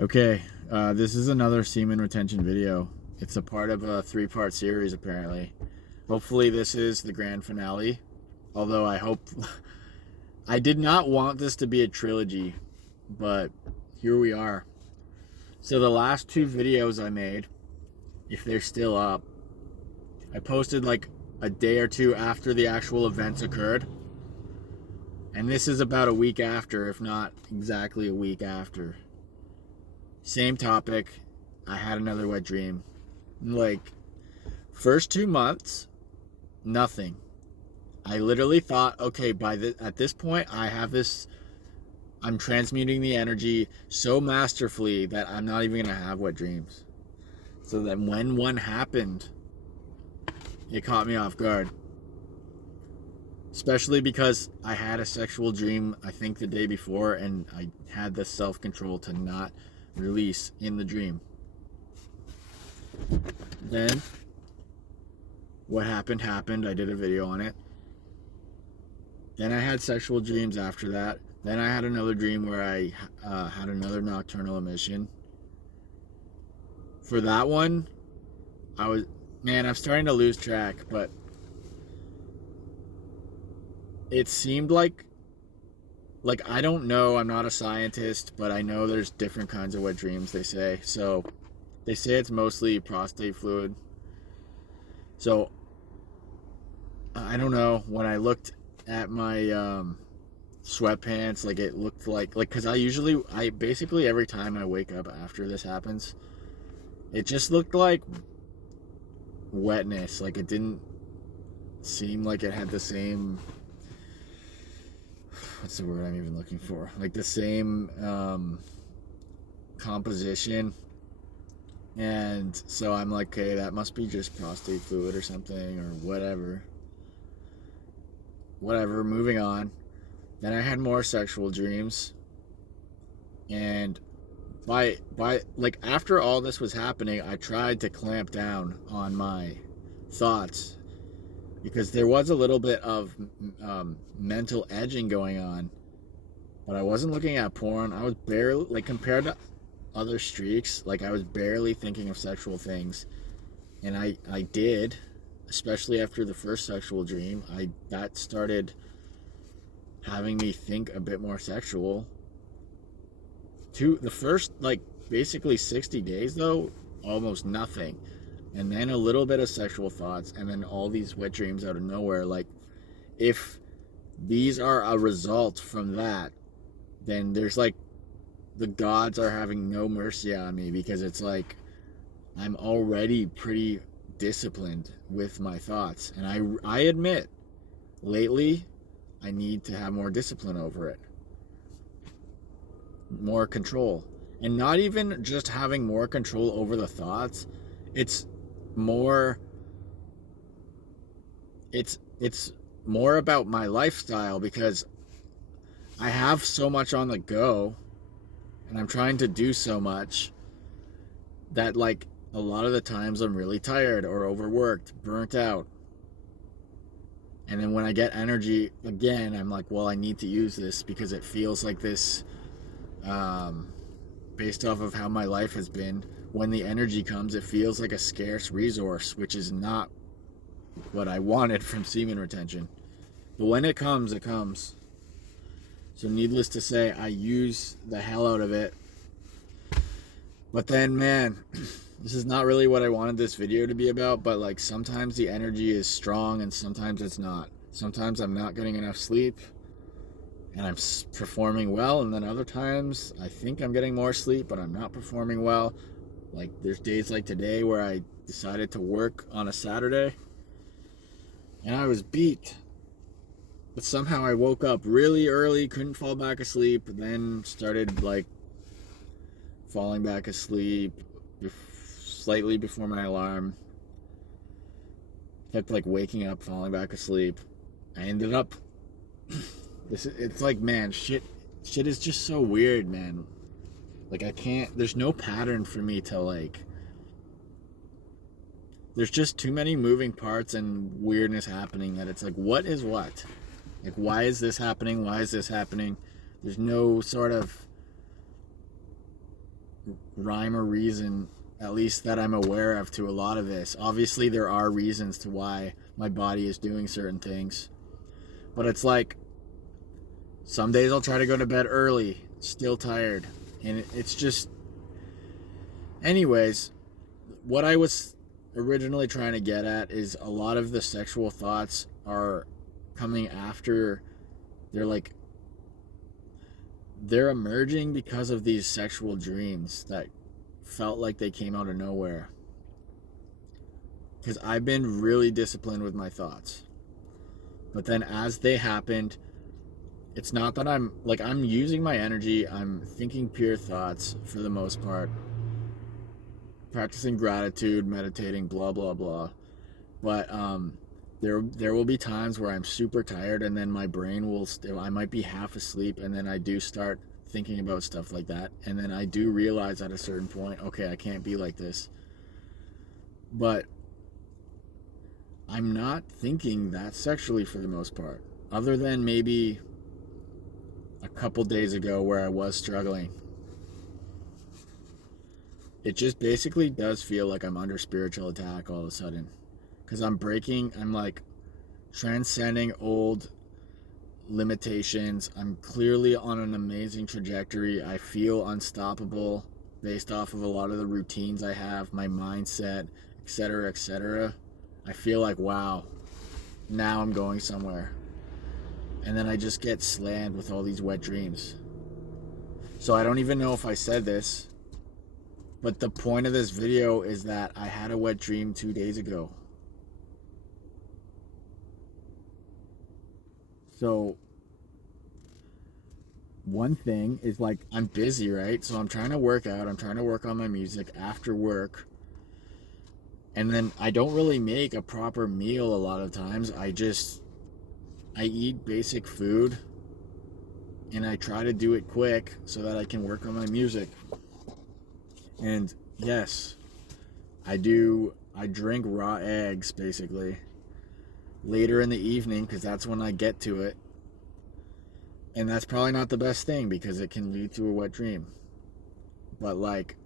Okay, this is another semen retention video. It's a part of a 3-part series, apparently. Hopefully this is the grand finale, although I hope... I did not want this to be a trilogy, but here we are. So the last 2 videos I made, if they're still up, I posted like a day or 2 after the actual events occurred. And this is about a week after, if not exactly a week after. Same topic. I had another wet dream. Like, first 2 months, nothing. I literally thought, okay, at this point, I have this. I'm transmuting the energy so masterfully that I'm not even gonna have wet dreams. So then, when one happened, it caught me off guard. Especially because I had a sexual dream, I think the day before, and I had the self-control to not release in the dream. Then what happened. I did a video on it. Then I had sexual dreams after that. Then I had another dream where I had another nocturnal emission. For that one, I'm starting to lose track, but it seemed like I don't know, I'm not a scientist, but I know there's different kinds of wet dreams, they say. So they say it's mostly prostate fluid. So I don't know, when I looked at my sweatpants, like it looked like because I basically every time I wake up after this happens, it just looked like wetness. Like it didn't seem like it had the same, what's the word I'm even looking for? Like the same composition. And so I'm like, okay, that must be just prostate fluid or something, or whatever. Whatever, moving on. Then I had more sexual dreams. And after all this was happening, I tried to clamp down on my thoughts, because there was a little bit of mental edging going on, but I wasn't looking at porn. I was barely, like, compared to other streaks, like I was barely thinking of sexual things. And I did, especially after the first sexual dream. That started having me think a bit more sexual. The first, like, basically 60 days though, almost nothing. And then a little bit of sexual thoughts, and then all these wet dreams out of nowhere. Like, if these are a result from that, then there's like, the gods are having no mercy on me, because it's like I'm already pretty disciplined with my thoughts. And I admit, lately, I need to have more discipline over it. More control. And not even just having more control over the thoughts. It's more about my lifestyle, because I have so much on the go, and I'm trying to do so much, that like a lot of the times I'm really tired or overworked, burnt out. And then when I get energy again, I'm like, well, I need to use this, because it feels like this, based off of how my life has been, when the energy comes, it feels like a scarce resource, which is not what I wanted from semen retention. But when it comes, it comes. So needless to say, I use the hell out of it. But then, man, this is not really what I wanted this video to be about, but like sometimes the energy is strong and sometimes it's not. Sometimes I'm not getting enough sleep and I'm performing well, and then other times I think I'm getting more sleep but I'm not performing well. Like, there's days like today where I decided to work on a Saturday and I was beat. But somehow I woke up really early, couldn't fall back asleep, then started like falling back asleep slightly before my alarm. Kept like waking up, falling back asleep. I ended up it's like, man, shit is just so weird, man. Like, there's no pattern for me to like, there's just too many moving parts and weirdness happening that it's like, what is what? Like, why is this happening? Why is this happening? There's no sort of rhyme or reason, at least that I'm aware of, to a lot of this. Obviously, there are reasons to why my body is doing certain things, but it's like some days I'll try to go to bed early, still tired, and it's just. Anyways, what I was originally trying to get at is a lot of the sexual thoughts are coming after. They're emerging because of these sexual dreams that felt like they came out of nowhere. Because I've been really disciplined with my thoughts. But then as they happened, it's not that I'm using my energy, I'm thinking pure thoughts for the most part. Practicing gratitude, meditating, blah, blah, blah. But there will be times where I'm super tired, and then my brain will I might be half asleep, and then I do start thinking about stuff like that, and then I do realize at a certain point, okay, I can't be like this. But I'm not thinking that sexually for the most part, other than maybe a couple days ago where I was struggling. It just basically does feel like I'm under spiritual attack all of a sudden. Because I'm like transcending old limitations. I'm clearly on an amazing trajectory. I feel unstoppable based off of a lot of the routines I have, my mindset, etc., etc. I feel like, wow, now I'm going somewhere. And then I just get slammed with all these wet dreams. So I don't even know if I said this, but the point of this video is that I had a wet dream 2 days ago. So one thing is, like, I'm busy, right? So I'm trying to work out. I'm trying to work on my music after work. And then I don't really make a proper meal a lot of times. I eat basic food. And I try to do it quick so that I can work on my music. And yes, I drink raw eggs, basically, later in the evening, because that's when I get to it. And that's probably not the best thing, because it can lead to a wet dream. But, like,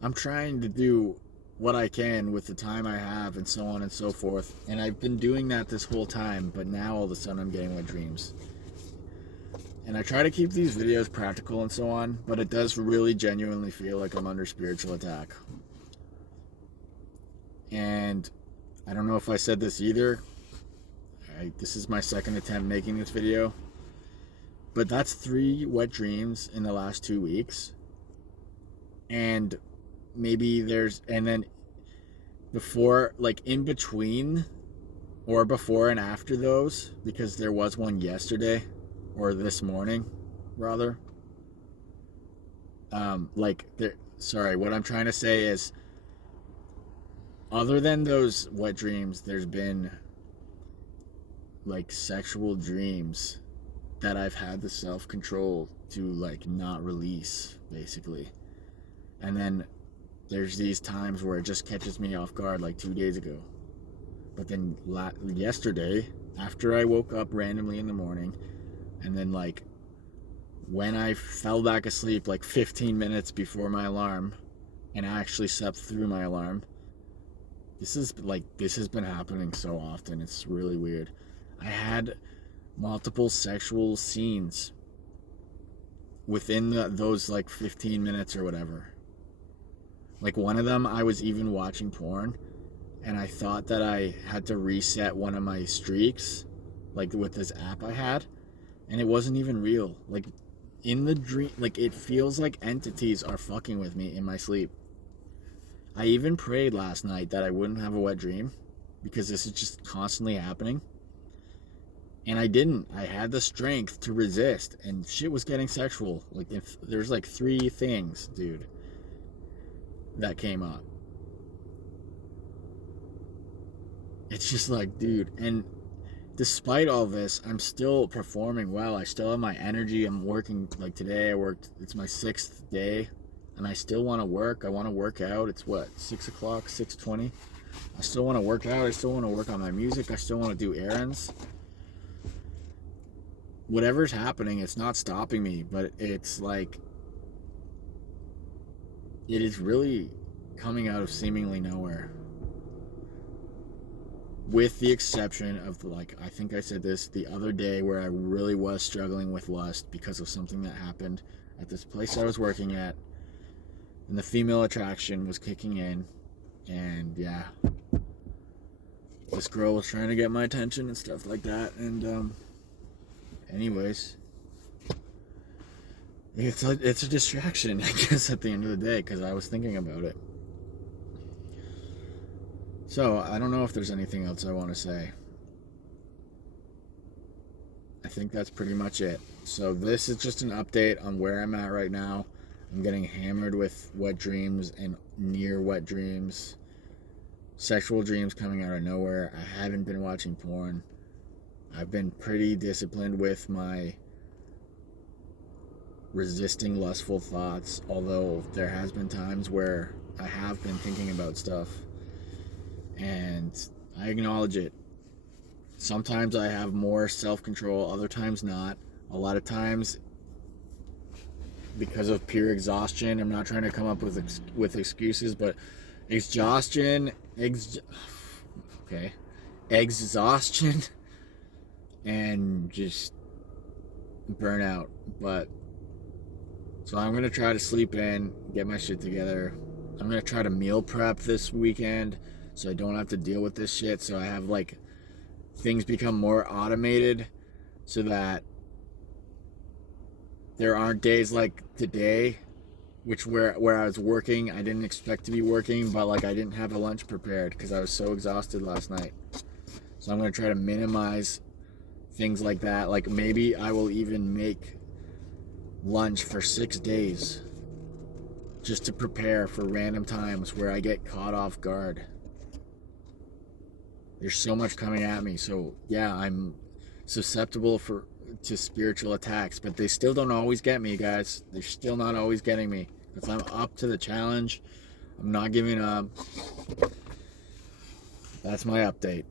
I'm trying to do what I can with the time I have, and so on and so forth. And I've been doing that this whole time, but now all of a sudden I'm getting wet dreams. And I try to keep these videos practical and so on, but it does really genuinely feel like I'm under spiritual attack. And I don't know if I said this either. This is my second attempt making this video. But that's 3 wet dreams in the last 2 weeks. And maybe and then before, like in between, or before and after those, because there was one yesterday, or this morning, rather. What I'm trying to say is, other than those wet dreams, there's been, like, sexual dreams that I've had the self-control to, like, not release, basically. And then there's these times where it just catches me off guard, like 2 days ago. But then yesterday, after I woke up randomly in the morning, and then, like, when I fell back asleep, like 15 minutes before my alarm, and I actually slept through my alarm, this has been happening so often. It's really weird. I had multiple sexual scenes within those, like, 15 minutes or whatever. Like, one of them, I was even watching porn, and I thought that I had to reset one of my streaks, like, with this app I had, and it wasn't even real. Like, in the dream, like, it feels like entities are fucking with me in my sleep. I even prayed last night that I wouldn't have a wet dream, because this is just constantly happening. And I didn't. I had the strength to resist, and shit was getting sexual. Like, if there's like 3 things, dude, that came up. It's just like, dude, and despite all this, I'm still performing well. I still have my energy. I'm working. Like, today I worked, it's my 6th day, and I still want to work. I want to work out. It's what, 6 o'clock, 6:20? I still want to work out. I still want to work on my music. I still want to do errands. Whatever's happening, it's not stopping me, but it's like, it is really coming out of seemingly nowhere. With the exception of, like, I think I said this the other day, where I really was struggling with lust because of something that happened at this place I was working at, and the female attraction was kicking in, and yeah, this girl was trying to get my attention and stuff like that, and anyways, it's a distraction, I guess, at the end of the day, because I was thinking about it. So I don't know if there's anything else I want to say. I think that's pretty much it. So this is just an update on where I'm at right now. I'm getting hammered with wet dreams and near wet dreams, sexual dreams coming out of nowhere. I haven't been watching porn. I've been pretty disciplined with my resisting lustful thoughts, although there has been times where I have been thinking about stuff, and I acknowledge it. Sometimes I have more self-control, other times not. A lot of times, because of pure exhaustion, I'm not trying to come up with excuses, but exhaustion, exhaustion, and just burnout. But so I'm gonna try to sleep in, get my shit together. I'm gonna try to meal prep this weekend, so I don't have to deal with this shit. So I have, like, things become more automated, so that there aren't days like today, which where I was working, I didn't expect to be working, but like I didn't have a lunch prepared because I was so exhausted last night. So I'm gonna try to minimize things like that. Like, maybe I will even make lunch for 6 days just to prepare for random times where I get caught off guard. There's so much coming at me, so yeah, I'm susceptible to spiritual attacks, but they still don't always get me, guys. They're still not always getting me. If I'm up to the challenge, I'm not giving up. That's my update.